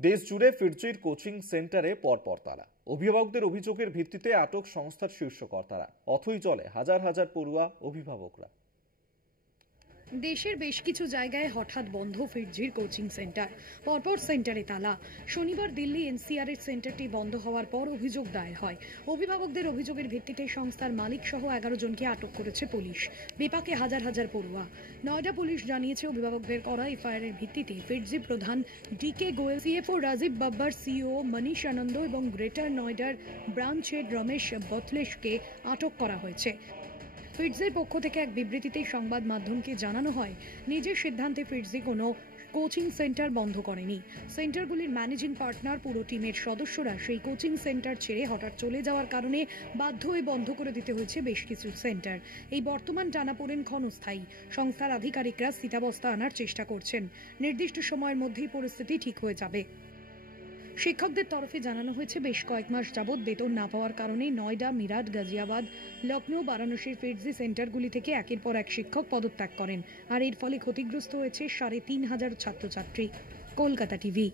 দেশ জুড়ে ফিরজির কোচিং সেন্টারে পরপর তালা। অভিভাবকদের অভিযোগের ভিত্তিতে আটক সংস্থার শীর্ষ কর্তারা। অথই জলে হাজার হাজার পড়ুয়া, অভিভাবকরা। দেশের বেশ কিছু জায়গায় হঠাৎ বন্ধ ফিরজির কোচিং সেন্টার, পরপর সেন্টারে তালা। শনিবার দিল্লি এনসিআর এর সেন্টারটি বন্ধ হওয়ার পর অভিযোগ দায়ের হয়। অভিভাবকদের অভিযোগের ভিত্তিতে সংস্থার মালিক সহ 11 জনকে আটক করেছে পুলিশ। বিপাকে হাজার হাজার পড়ুয়া। নয়ডা পুলিশ জানিয়েছে, অভিভাবকদের করা এফআইআরের ভিত্তিতে ফিরজি প্রধান DK Goel, CFO Rajeev Babbar, CEO Manish Anand এবং গ্রেটার নয়ডার ব্রাঞ্চ হেড রমেশ বথলেশকে আটক করা হয়েছে। ফিরজির পক্ষ থেকে এক বিবৃতিতে সংবাদ মাধ্যমকে জানানো হয়, নিজের সিদ্ধান্তে ফিরজি কোনো কোচিং সেন্টার বন্ধ করেনি। সেন্টারগুলির ম্যানেজিং পার্টনার, পুরো টিমের সদস্যরা সেই কোচিং সেন্টার ছেড়ে হঠাৎ চলে যাওয়ার কারণে বাধ্য হয়ে বন্ধ করে দিতে হয়েছে বেশ কিছু সেন্টার। এই বর্তমান টানাপোড়েন ক্ষণস্থায়ী। সংস্থার আধিকারিকরা স্থিতাবস্থা আনার চেষ্টা করছেন। নির্দিষ্ট সময়ের মধ্যেই পরিস্থিতি ঠিক হয়ে যাবে। শিক্ষকদের তরফে জানানো হয়েছে, বেশ কয়েক মাস যাবৎ বেতন না পাওয়ার কারণে নয়ডা, মিরাট, গাজিয়াবাদ, লখনৌ, বারাণসীর ফিরজি সেন্টারগুলি থেকে একের পর এক শিক্ষক পদত্যাগ করেন। আর এর ফলে ক্ষতিগ্রস্ত হয়েছে 3,500 ছাত্রছাত্রী। কলকাতা টিভি।